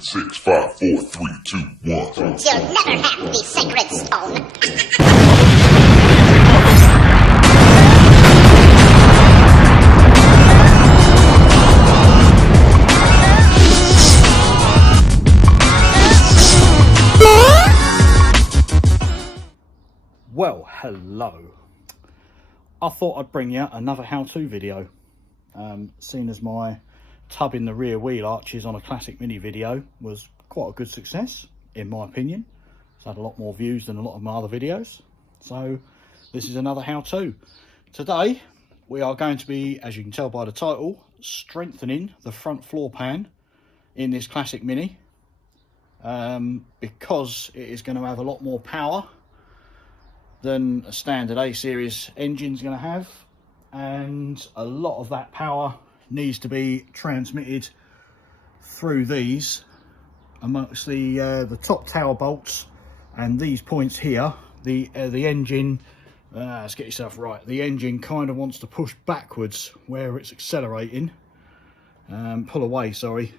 7, 6, 5, 4, 3, 2, 1. You'll never have the sacred stone. Well, hello. I thought I'd bring you another how-to video. Seeing as my tub in the rear wheel arches on a classic mini video was quite a good success, in my opinion. It's had a lot more views than a lot of my other videos. So this is another how-to. Today we are going to be, as you can tell by the title, strengthening the front floor pan in this classic mini. Because it is going to have a lot more power than a standard A-series engine is going to have, and a lot of that power needs to be transmitted through these amongst the top tower bolts and these points here. The engine, let's get yourself right, the engine kind of wants to push backwards where it's accelerating, pull away, sorry,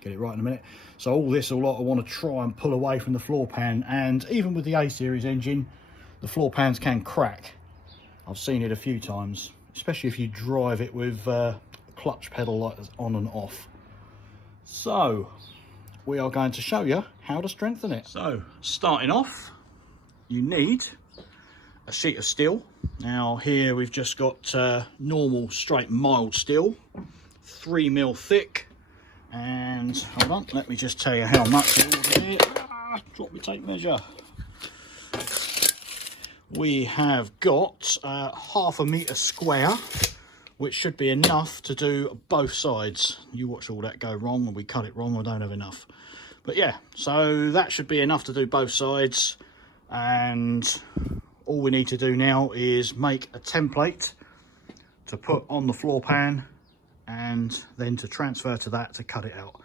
get it right in a minute. So all this, I want to try and pull away from the floor pan, and even with the A-series engine, the floor pans can crack. I've seen it a few times, especially if you drive it with a clutch pedal like this on and off. So we are going to show you how to strengthen it. So starting off, you need a sheet of steel. Now here we've just got normal straight mild steel, 3mm thick, and hold on, let me just tell you how much it will be. Drop my tape measure. We have got 1/2 metre square, which should be enough to do both sides. You watch all that go wrong and we cut it wrong, I don't have enough. But yeah, so that should be enough to do both sides, and all we need to do now is make a template to put on the floor pan and then to transfer to that to cut it out.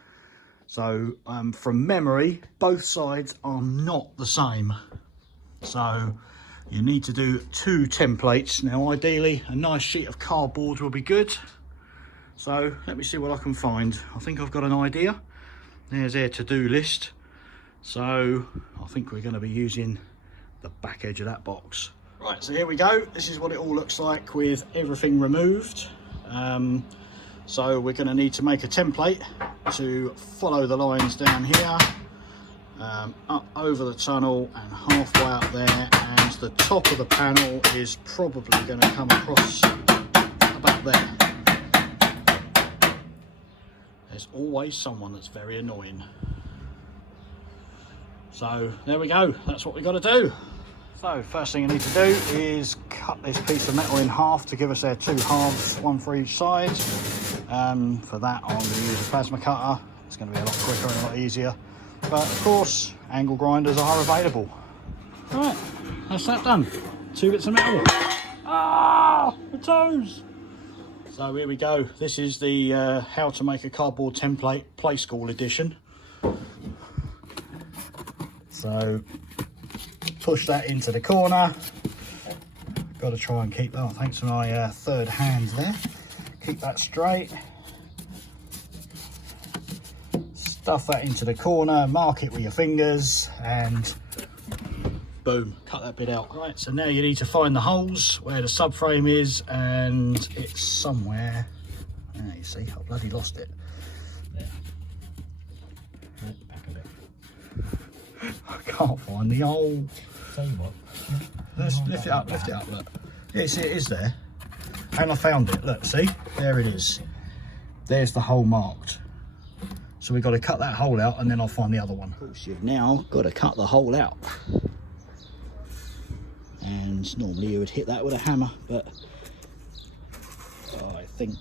So from memory, both sides are not the same. So you need to do 2 templates. Now ideally a nice sheet of cardboard will be good. So let me see what I can find. I think I've got an idea. There's their to-do list. So I think we're going to be using the back edge of that box. Right, so here we go. This is what it all looks like with everything removed. So we're going to need to make a template to follow the lines down here, up over the tunnel and halfway up there, and the top of the panel is probably going to come across about there. There's always someone that's very annoying. So there we go, that's what we got to do. So first thing you need to do is cut this piece of metal in half to give us our 2 halves, one for each side. For that I'm going to use a plasma cutter. It's going to be a lot quicker and a lot easier. But of course, angle grinders are available. Right, that's that done. 2 bits of metal. Ah, the toes! So here we go. This is the how to make a cardboard template play school edition. So push that into the corner. Got to try and keep that. Oh, thanks for my third hand there. Keep that straight. Stuff that into the corner, mark it with your fingers, and boom, cut that bit out. Right, so now you need to find the holes where the subframe is, and it's somewhere. You see, I bloody lost it. There. Right, back of it. I can't find the hole. Tell you what. Let's lift it up, look. Yes, it is there. And I found it, look, see? There it is. There's the hole marked. So we've got to cut that hole out, and then I'll find the other one. Of course, you've now got to cut the hole out. And normally you would hit that with a hammer, but I think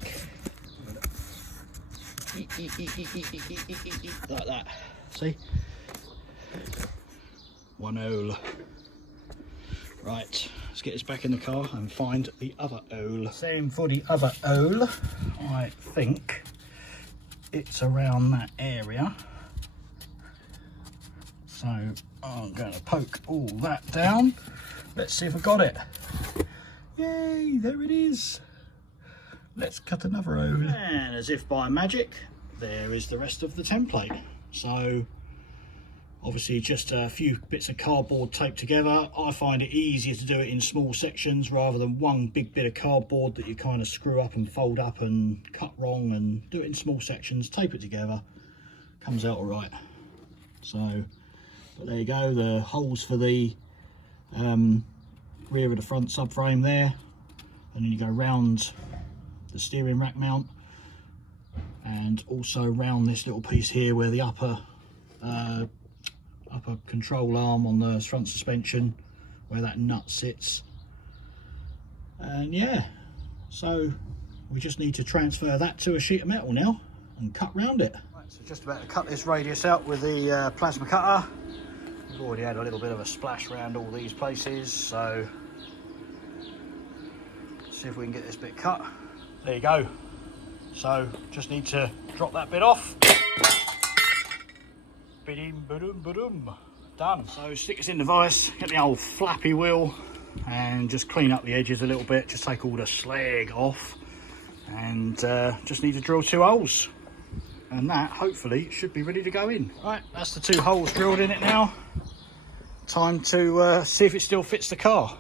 like that. See? One hole. Right, let's get this back in the car and find the other hole. Same for the other hole. I think it's around that area. So I'm going to poke all that down. Let's see if I got it. Yay, there it is. Let's cut another hole. And as if by magic, there is the rest of the template. So obviously just a few bits of cardboard taped together. I find it easier to do it in small sections rather than one big bit of cardboard that you kind of screw up and fold up and cut wrong. And do it in small sections, tape it together, comes out all right. So, but there you go, the holes for the rear of the front subframe there, and then you go round the steering rack mount, and also round this little piece here where the upper control arm on the front suspension, where that nut sits. And yeah, so we just need to transfer that to a sheet of metal now and cut round it. Right, so just about to cut this radius out with the plasma cutter. We've already had a little bit of a splash around all these places, so see if we can get this bit cut. There you go. So just need to drop that bit off. Ba-dim, ba-dum, ba-dum. Done. So stick this in the vise, get the old flappy wheel, and just clean up the edges a little bit. Just take all the slag off, and just need to drill 2 holes, and that hopefully should be ready to go in. Right, that's the 2 holes drilled in it now. Time to see if it still fits the car.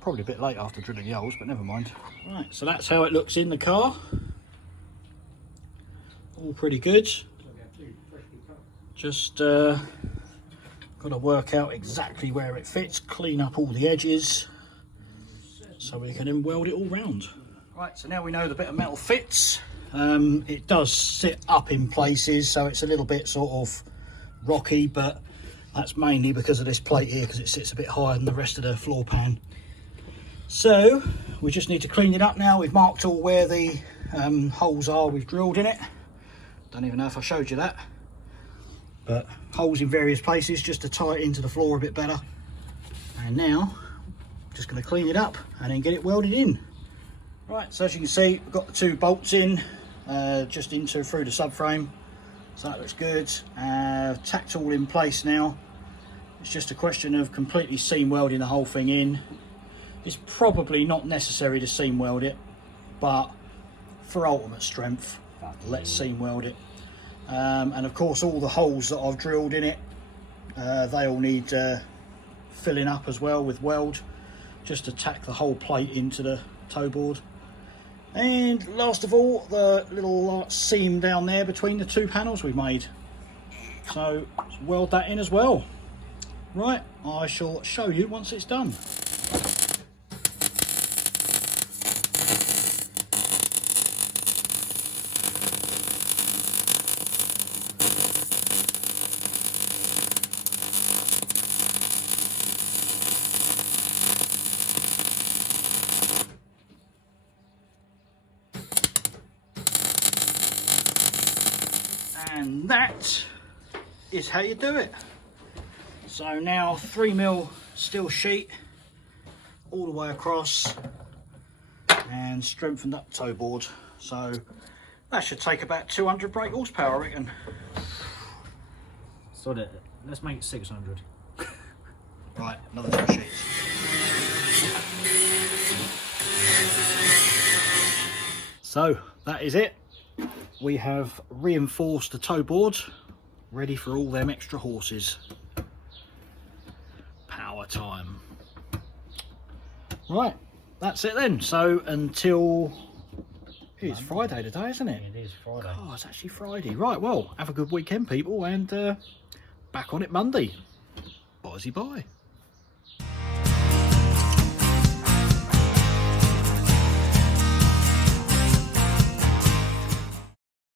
Probably a bit late after drilling the holes, but never mind. Right, so that's how it looks in the car. All pretty good. Just got to work out exactly where it fits, clean up all the edges, so we can then weld it all round. Right, so now we know the bit of metal fits. It does sit up in places, so it's a little bit sort of rocky, but that's mainly because of this plate here, because it sits a bit higher than the rest of the floor pan. So we just need to clean it up now. We've marked all where the holes are, we've drilled in it. Don't even know if I showed you that, but holes in various places just to tie it into the floor a bit better. And now just going to clean it up and then get it welded in. Right, so as you can see, we've got the 2 bolts in, just through the subframe, so that looks good. Tacked all in place now. It's just a question of completely seam welding the whole thing in. It's probably not necessary to seam weld it, but for ultimate strength, let's seam weld it. And of course all the holes that I've drilled in it, they all need filling up as well with weld, just to tack the whole plate into the toe board. And last of all, the little seam down there between the 2 panels we've made. So let's weld that in as well. Right, I shall show you once it's done. And that is how you do it. So now 3mm steel sheet all the way across and strengthened up toe board. So that should take about 200 brake horsepower, I reckon. So let's make it 600. Right, another 2 sheets. So that is it. We have reinforced the toe board, ready for all them extra horses. Power time. Right, that's it then. So until it's Friday today, isn't it? It is Friday. Oh, it's actually Friday. Right, well, have a good weekend, people, and back on it Monday. Bye-bye.